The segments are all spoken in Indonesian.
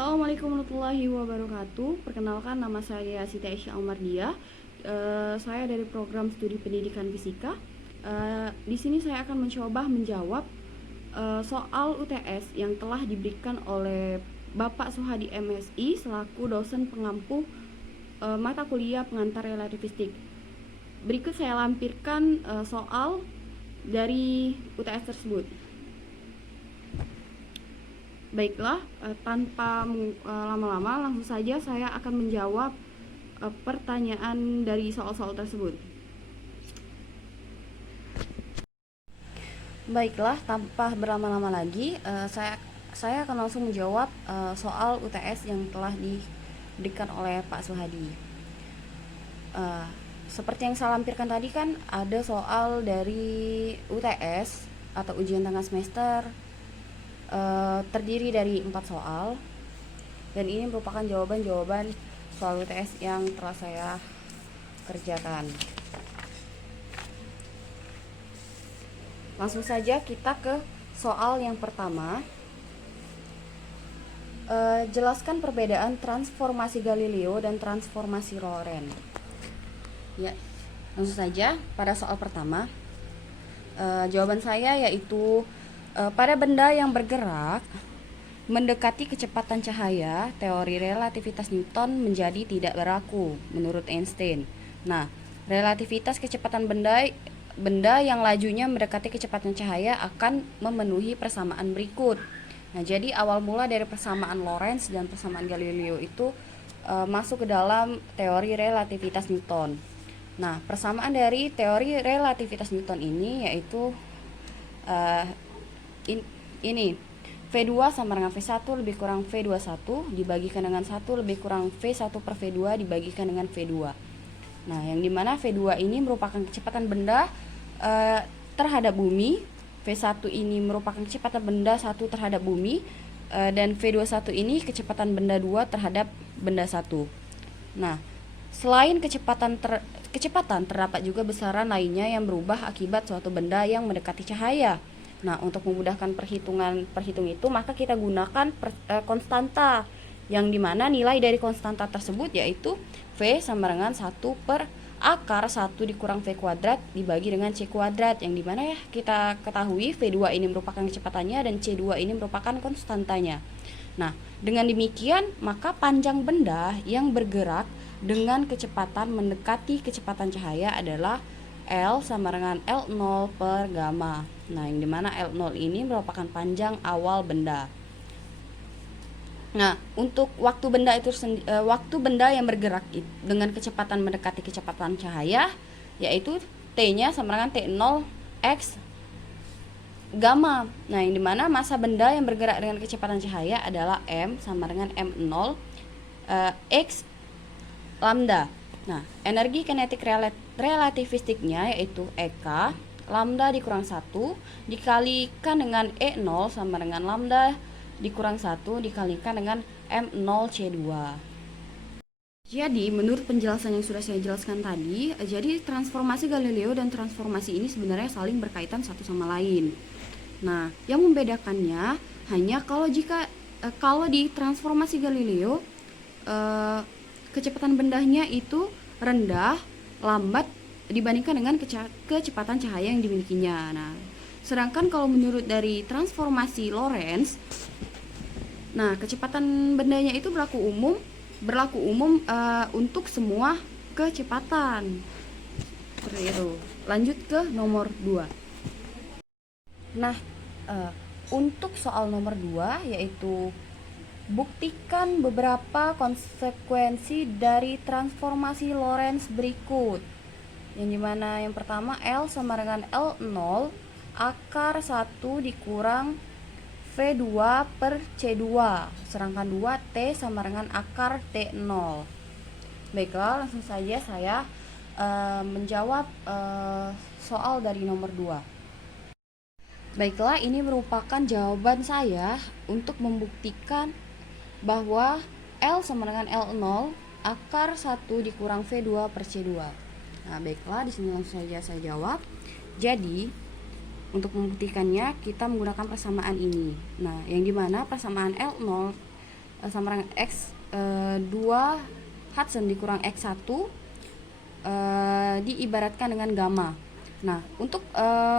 Assalamualaikum warahmatullahi wabarakatuh. Perkenalkan, nama saya Siti Aisyah Almardiah. Saya dari program studi pendidikan fisika. Di sini saya akan mencoba menjawab soal UTS yang telah diberikan oleh Bapak Suhadi MSI selaku dosen pengampu mata kuliah pengantar relativistik. Berikut saya lampirkan soal dari UTS tersebut. Baiklah, tanpa lama-lama langsung saja saya akan menjawab pertanyaan dari soal-soal tersebut. Baiklah, tanpa berlama-lama lagi, saya akan langsung menjawab soal UTS yang telah diberikan oleh Pak Suhadi. Seperti yang saya lampirkan tadi kan ada soal dari UTS atau ujian tengah semester, terdiri dari 4 soal, dan ini merupakan jawaban-jawaban soal UTS yang telah saya kerjakan. Langsung saja kita ke soal yang pertama. Jelaskan perbedaan transformasi Galileo dan transformasi Lorentz. Ya, langsung saja pada soal pertama. Jawaban saya yaitu pada benda yang bergerak mendekati kecepatan cahaya, teori relativitas Newton menjadi tidak berlaku menurut Einstein. Nah, relativitas kecepatan benda yang lajunya mendekati kecepatan cahaya akan memenuhi persamaan berikut. Nah, jadi awal mula dari persamaan Lorentz dan persamaan Galileo itu masuk ke dalam teori relativitas Newton. Nah, persamaan dari teori relativitas Newton ini yaitu ini V2 sama dengan V1 lebih kurang V21 dibagikan dengan 1 lebih kurang V1 per V2 dibagikan dengan V2. Nah, yang dimana V2 ini merupakan kecepatan benda terhadap bumi, V1 ini merupakan kecepatan benda 1 terhadap bumi, dan V21 ini kecepatan benda 2 terhadap benda 1. Nah, selain kecepatan terdapat juga besaran lainnya yang berubah akibat suatu benda yang mendekati cahaya. Nah, untuk memudahkan perhitung itu, maka kita gunakan konstanta, yang dimana nilai dari konstanta tersebut yaitu V sama dengan 1 per akar 1 dikurang V kuadrat dibagi dengan C kuadrat, yang dimana ya kita ketahui V2 ini merupakan kecepatannya dan C2 ini merupakan konstantanya. Nah, dengan demikian maka panjang benda yang bergerak dengan kecepatan mendekati kecepatan cahaya adalah L sama dengan L0 per gamma. Nah, yang dimana L0 ini merupakan panjang awal benda. Nah, untuk waktu benda yang bergerak dengan kecepatan mendekati kecepatan cahaya, yaitu T-nya sama dengan T0 X gamma. Nah, yang dimana massa benda yang bergerak dengan kecepatan cahaya adalah M sama dengan M0 X lambda. Nah, energi kinetik relativistiknya yaitu EK lambda dikurang 1 dikalikan dengan E0 sama dengan lambda dikurang 1 dikalikan dengan M0C2. Jadi, menurut penjelasan yang sudah saya jelaskan tadi, jadi transformasi Galileo dan transformasi ini sebenarnya saling berkaitan satu sama lain. Nah, yang membedakannya hanya kalau di transformasi Galileo kecepatan bendanya itu rendah, lambat dibandingkan dengan kecepatan cahaya yang dimilikinya. Nah, sedangkan kalau menurut dari transformasi Lorentz, nah kecepatan bendanya itu berlaku umum untuk semua kecepatan. Seperti itu. Lanjut ke nomor 2. Nah, untuk soal nomor 2 yaitu buktikan beberapa konsekuensi dari transformasi Lorentz berikut. Yang dimana yang pertama L sama dengan L0 akar 1 dikurang V2 per C2, sedangkan 2 T sama dengan akar T0. Baiklah, langsung saja saya menjawab soal dari nomor 2. Baiklah, ini merupakan jawaban saya untuk membuktikan bahwa L sama dengan L0 akar 1 dikurang V2 per C2. Nah, baiklah, di sini langsung saja saya jawab. Jadi, untuk membuktikannya kita menggunakan persamaan ini. Nah, yang dimana persamaan L0 sama dengan X2 Hudson dikurang X1 diibaratkan dengan gamma. Nah, untuk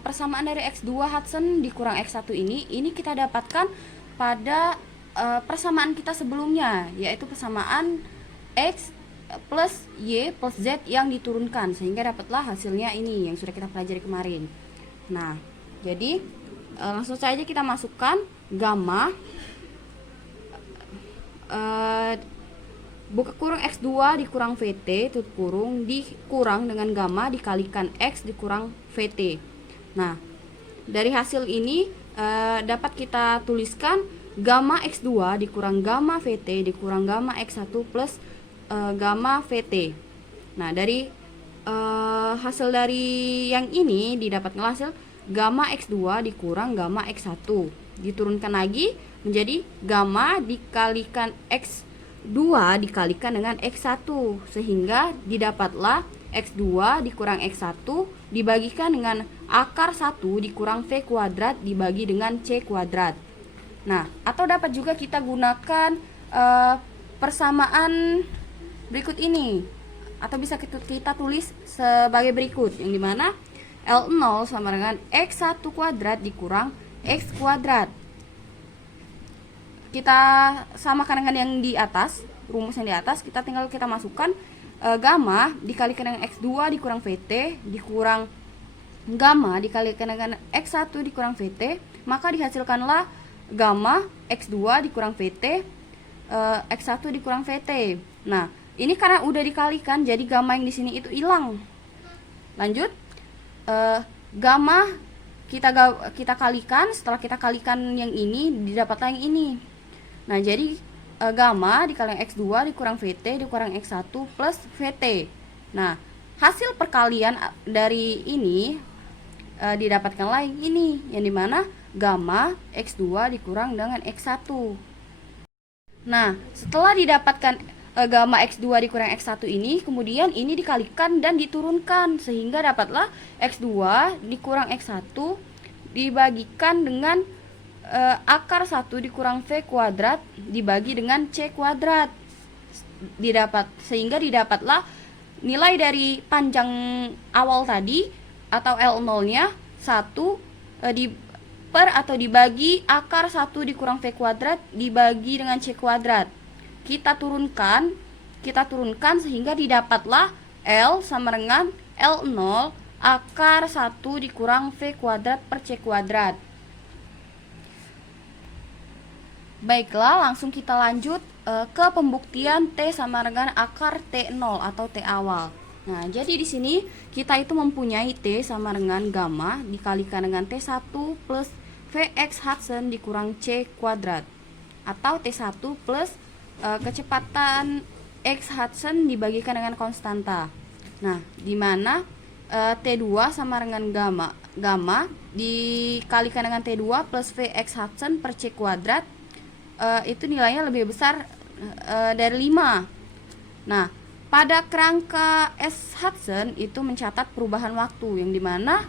persamaan dari X2 Hudson dikurang X1 ini kita dapatkan pada persamaan kita sebelumnya, yaitu persamaan X plus Y plus Z yang diturunkan, sehingga dapatlah hasilnya ini yang sudah kita pelajari kemarin. Nah, jadi langsung saja kita masukkan gamma buka kurung X2 dikurang VT tutup kurung dikurang dengan gamma dikalikan X dikurang VT. Nah, dari hasil ini dapat kita tuliskan gamma X2 dikurang gamma VT dikurang gamma X1 plus gamma VT. Nah, dari hasil dari yang ini didapatkan hasil gamma X2 dikurang gamma X1 diturunkan lagi menjadi gamma dikalikan X2 dikalikan dengan X1, sehingga didapatlah X2 dikurang X1 dibagikan dengan akar 1 dikurang V kuadrat dibagi dengan C kuadrat. Nah, atau dapat juga kita gunakan persamaan berikut ini, atau bisa kita tulis sebagai berikut, yang dimana L0 sama dengan X1 kuadrat dikurang X kuadrat. Kita samakan dengan yang di atas, rumus yang di atas, kita tinggal kita masukkan gamma dikalikan dengan X2 dikurang VT dikurang gamma dikalikan dengan X1 dikurang VT, maka dihasilkanlah gamma X2 dikurang VT X1 dikurang VT. Nah, ini karena udah dikalikan, jadi gamma yang di sini itu hilang. Lanjut, gamma kita kalikan, setelah kita kalikan yang ini didapatlah yang ini. Nah, jadi gamma dikalikan X2 dikurang VT dikurang X1 plus VT. Nah, hasil perkalian dari ini didapatkanlah yang ini, yang dimana gamma X2 dikurang dengan X1. Nah, setelah didapatkan gamma X2 dikurang X1 ini, kemudian ini dikalikan dan diturunkan, sehingga dapatlah X2 dikurang X1 dibagikan dengan akar 1 dikurang V kuadrat dibagi dengan C kuadrat. Sehingga didapatlah nilai dari panjang awal tadi atau L0 nya 1 atau dibagi akar 1 dikurang V kuadrat dibagi dengan C kuadrat. Kita turunkan sehingga didapatlah L sama dengan L0 akar 1 dikurang V kuadrat per C kuadrat. Baiklah, langsung kita lanjut ke pembuktian T sama dengan akar T0 atau T awal. Nah, jadi di sini kita itu mempunyai T sama dengan gamma dikalikan dengan T1 plus Vx Hudson dikurang C kuadrat, atau T1 plus kecepatan X Hudson dibagikan dengan konstanta. Nah, di mana T2 sama dengan gamma dikalikan dengan T2 plus Vx Hudson per C kuadrat, itu nilainya lebih besar dari 5. Nah, pada kerangka S Hudson itu mencatat perubahan waktu, yang dimana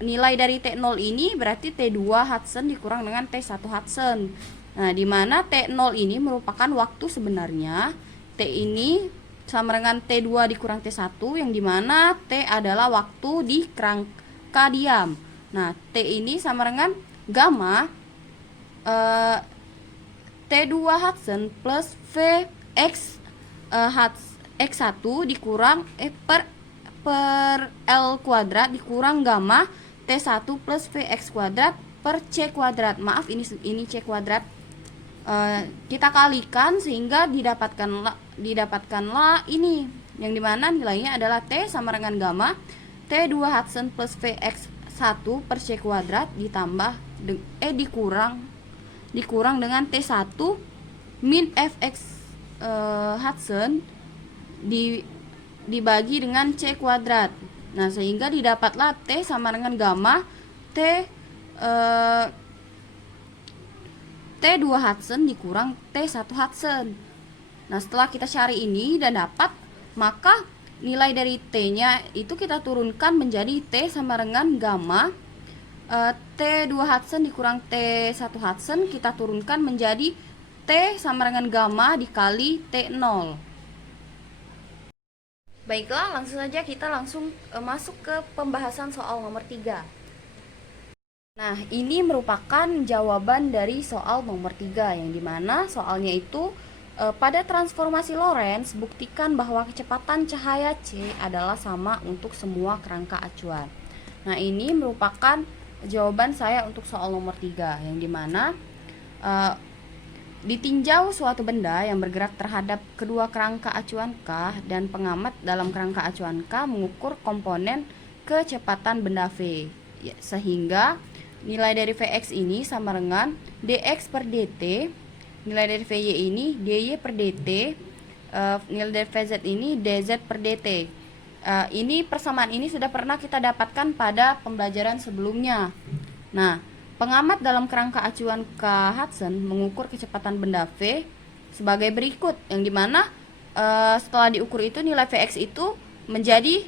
nilai dari T0 ini berarti T2 Hudson dikurang dengan T1 Hudson. Nah, dimana T0 ini merupakan waktu sebenarnya, T ini sama dengan T2 dikurang T1, yang dimana T adalah waktu di kerangka diam. Nah, T ini sama dengan gamma T2 Hudson plus Vx X1 dikurang per L kuadrat dikurang gamma T1 plus Vx kuadrat per C kuadrat. Maaf, ini C kuadrat. Kita kalikan sehingga didapatkanlah ini, yang dimana nilainya adalah T sama dengan gamma T2 Hudson plus Vx1 per C kuadrat ditambah dikurang dengan T1 min Fx Hudson dibagi dengan C kuadrat. Nah, sehingga didapatlah T sama dengan gamma T2 Hudson dikurang T1 Hudson. Nah, setelah kita cari ini dan dapat, maka nilai dari T-nya itu kita turunkan menjadi T sama dengan gamma T2 Hudson dikurang T1 Hudson, kita turunkan menjadi T sama dengan gamma dikali T0. Baiklah, langsung saja kita masuk ke pembahasan soal nomor 3. Nah, ini merupakan jawaban dari soal nomor 3, yang dimana soalnya itu pada transformasi Lorentz, buktikan bahwa kecepatan cahaya C adalah sama untuk semua kerangka acuan. Nah, ini merupakan jawaban saya untuk soal nomor 3, yang dimana ditinjau suatu benda yang bergerak terhadap kedua kerangka acuan K, dan pengamat dalam kerangka acuan K mengukur komponen kecepatan benda V, sehingga nilai dari Vx ini sama dengan dx per dt, nilai dari Vy ini dy per dt, nilai dari Vz ini dz per dt. Ini persamaan ini sudah pernah kita dapatkan pada pembelajaran sebelumnya. Nah, pengamat dalam kerangka acuan K Hudson mengukur kecepatan benda V sebagai berikut, yang dimana setelah diukur itu nilai Vx itu menjadi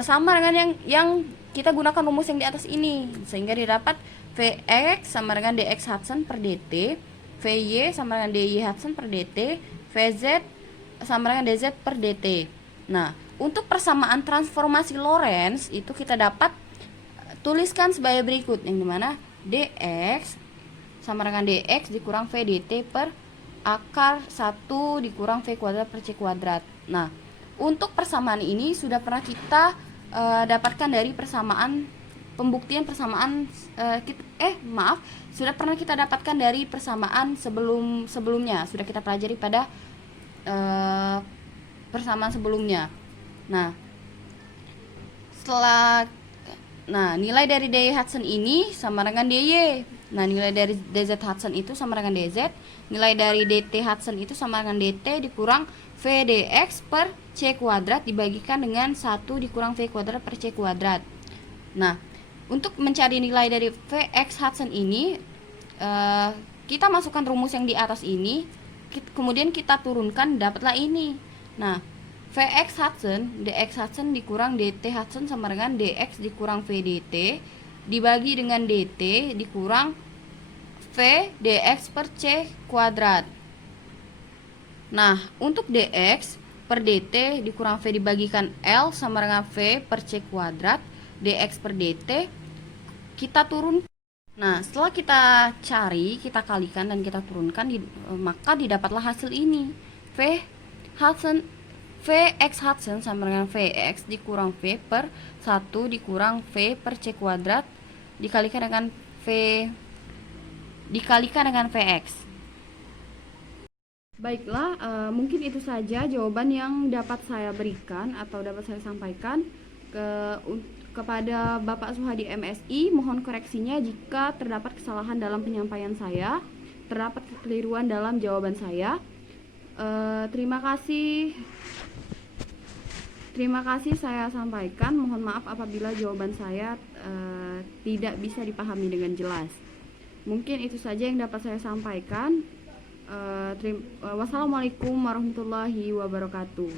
sama dengan yang kita gunakan rumus yang di atas ini, sehingga didapat Vx sama dengan dx Hudson per dt, Vy sama dengan dy Hudson per dt, Vz sama dengan dz per dt. Nah, untuk persamaan transformasi Lorentz itu kita dapat tuliskan sebagai berikut, yang dimana dx sama dengan dx dikurang v dt per akar 1 dikurang v kuadrat per c kuadrat. Nah, untuk persamaan ini sudah pernah kita dapatkan dari persamaan pembuktian persamaan sudah pernah kita dapatkan dari persamaan sebelumnya, sudah kita pelajari pada persamaan sebelumnya. Nah, nilai dari dy Hudson ini sama dengan dy. Nah, nilai dari dz Hudson itu sama dengan dz, nilai dari dt Hudson itu sama dengan dt dikurang v dx per c kuadrat dibagikan dengan 1 dikurang v kuadrat per c kuadrat. Nah, untuk mencari nilai dari Vx Hudson ini, kita masukkan rumus yang di atas ini, kemudian kita turunkan, dapatlah ini. Nah, Vx Hudson, dx Hudson dikurang dt Hudson sama dengan dx dikurang v dt dibagi dengan dt dikurang v dx per c kuadrat. Nah, untuk dx per dt dikurang v dibagikan L sama dengan v per c kuadrat dx per dt kita turun. Nah, setelah kita cari, kita kalikan dan kita turunkan, maka didapatlah hasil ini. Vx Hudson sama dengan Vx dikurang v per 1 dikurang v per c kuadrat dikalikan dengan Vx. Baiklah, mungkin itu saja jawaban yang dapat saya berikan atau dapat saya sampaikan kepada Bapak Suhadi MSI. Mohon koreksinya jika terdapat kesalahan dalam penyampaian saya, terdapat kekeliruan dalam jawaban saya. Terima kasih saya sampaikan. Mohon maaf apabila jawaban saya tidak bisa dipahami dengan jelas. Mungkin itu saja yang dapat saya sampaikan. Wassalamualaikum warahmatullahi wabarakatuh.